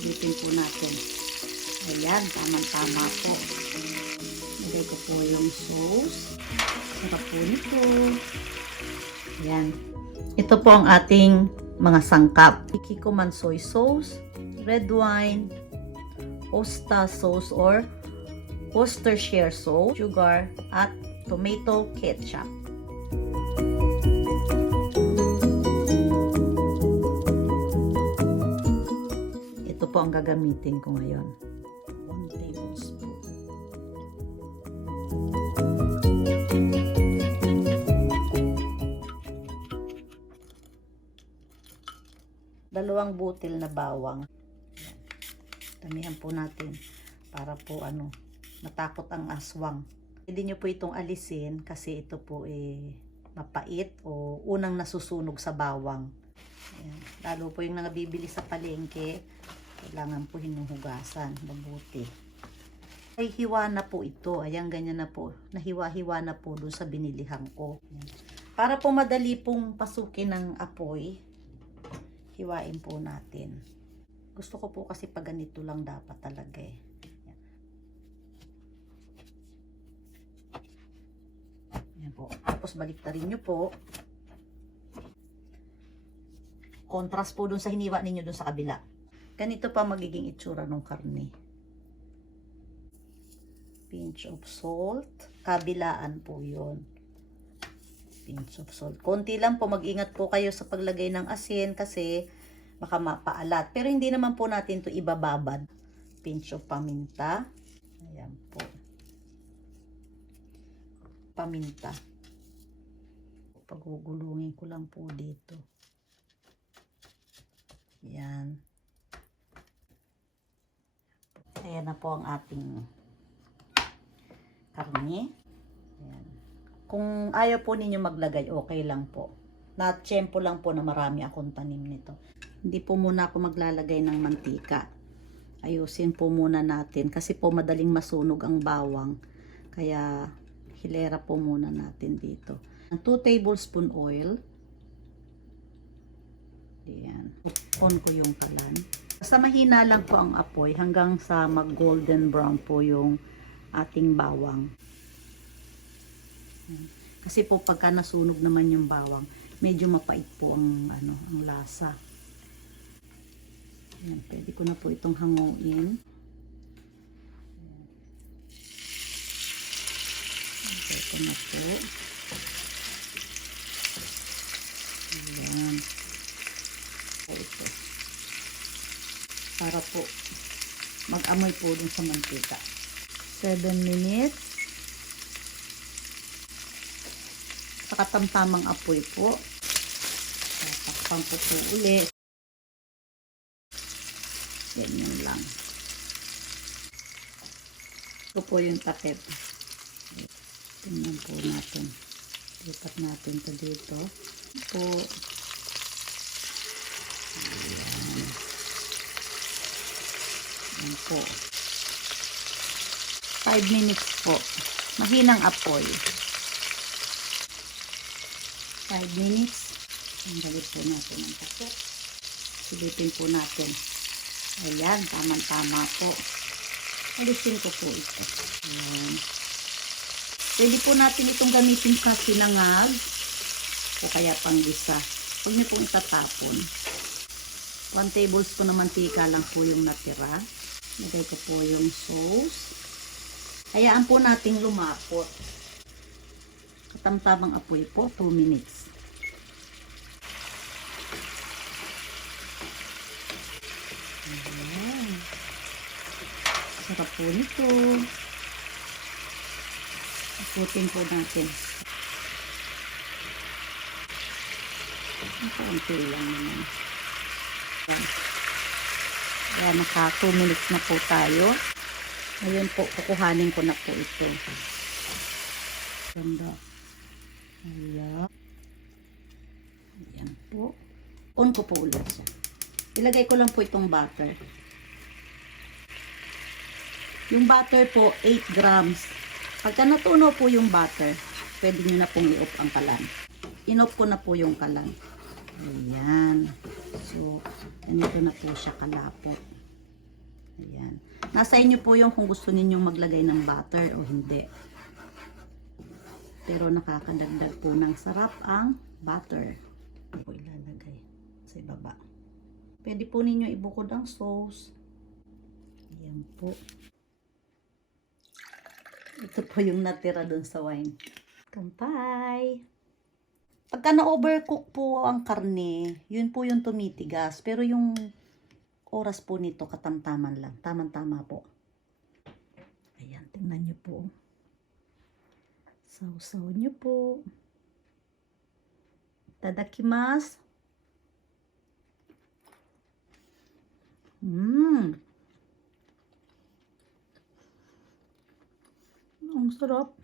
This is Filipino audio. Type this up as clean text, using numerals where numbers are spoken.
Silipin po natin. Ayan, tamang-tama po. Lagay ko po yung sauce. Sarap po nito. Ayan. Ito po ang ating mga sangkap. Kikikoman soy sauce, red wine, oyster sauce or Worcestershire sauce, sugar, at tomato ketchup. Ito po ang gagamitin ko ngayon. 1 tablespoon. Dalawang butil na bawang. Damihan po natin para po matakot ang aswang. Pwede nyo po itong alisin kasi ito po mapait o unang nasusunog sa bawang. Ayan. Lalo po yung nabibili sa palengke, kailangan po hinuhugasan mabuti. Ay hiwa na po ito. Ayan, ganyan na po. Nahiwa-hiwa na po doon sa binilihan ko. Ayan. Para po madali pong pasukin ng apoy, hiwain po natin. Gusto ko po kasi pag ganito lang dapat talaga eh. Ayan po. Tapos baliktarin nyo po. Contrast po dun sa hiniwa ninyo dun sa kabila. Ganito pa magiging itsura ng karne. Pinch of salt. Kabilaan po yun. Pinch of salt. Konti lang po. Mag-ingat po kayo sa paglagay ng asin kasi baka mapaalat. Pero hindi naman po natin to ibababad. Pinch of paminta. Ayan po. Paminta. Pagugulungin ko lang po dito. Ayan. Ayan na po ang ating karne. Ayan. Kung ayaw po ninyo maglagay, okay lang po. Na-tsempo lang po na marami akong tanim nito. Hindi po muna ako maglalagay ng mantika. Ayusin po muna natin kasi po madaling masunog ang bawang. Kaya hilera po muna natin dito. 2 tablespoon oil. Ayan. On ko yung kalan. Basta mahina lang po ang apoy hanggang sa mag golden brown po yung ating bawang. Ayan. Kasi po pagka nasunog naman yung bawang, medyo mapait po ang ang lasa. Ayan, pwede ko na po itong hanguin. Ito na po. Ayan. Ito. Para po mag-amoy po dun sa mantika. 7 minutes. Sa katamtamang apoy po. Tatakpan ko po ulit. Ganyan lang. Ito po yung takip. Tingnan po natin. Lipat natin ito dito. Ito po. Ayan. Ayan po. 5 minutes po. Mahinang apoy. 5 minutes. Galit po natin ang takip. Silipin po natin. Ayan, tamang-tama po. Alisin ko po ito. Ayan. Pwede po natin itong gamitin sa sinangag o kaya panggisa. Huwag niyo pong itatapon. 1 tablespoon na mantika lang po yung natira. Lagay ko po yung sauce. Hayaan po nating lumapot. Katamtamang apoy po, 2 minutes. Ayan. Sarap po nito. Putin po natin. Kaunti lang naman. Kaya naka 2 minutes na po tayo. Ngayon po, kukuhanin ko na po ito. Ganda. Ayan. Ayan po. On ko po ulit siya. Ilagay ko lang po itong butter. Yung butter po, 8 grams. Pagka natunaw po yung butter, pwede nyo na pong i-off ang kalan. In-off ko na po yung kalan. Ayan. So, ganito na po siya kalapot. Ayan. Nasa inyo po yung kung gusto ninyong maglagay ng butter o hindi. Pero nakakadagdag po ng sarap ang butter. Po ilalagay sa ibaba. Pwede po ninyo ibukod ang sauce. Ayan po. Ito po yung natira dun sa wine. Kampay! Pagka na-overcook po ang karne, yun po yung tumitigas. Pero yung oras po nito katamtaman lang. Tamang-tama po. Ayan, tingnan nyo po. Sausaw nyo po. Tadakimasu. Ang sarap.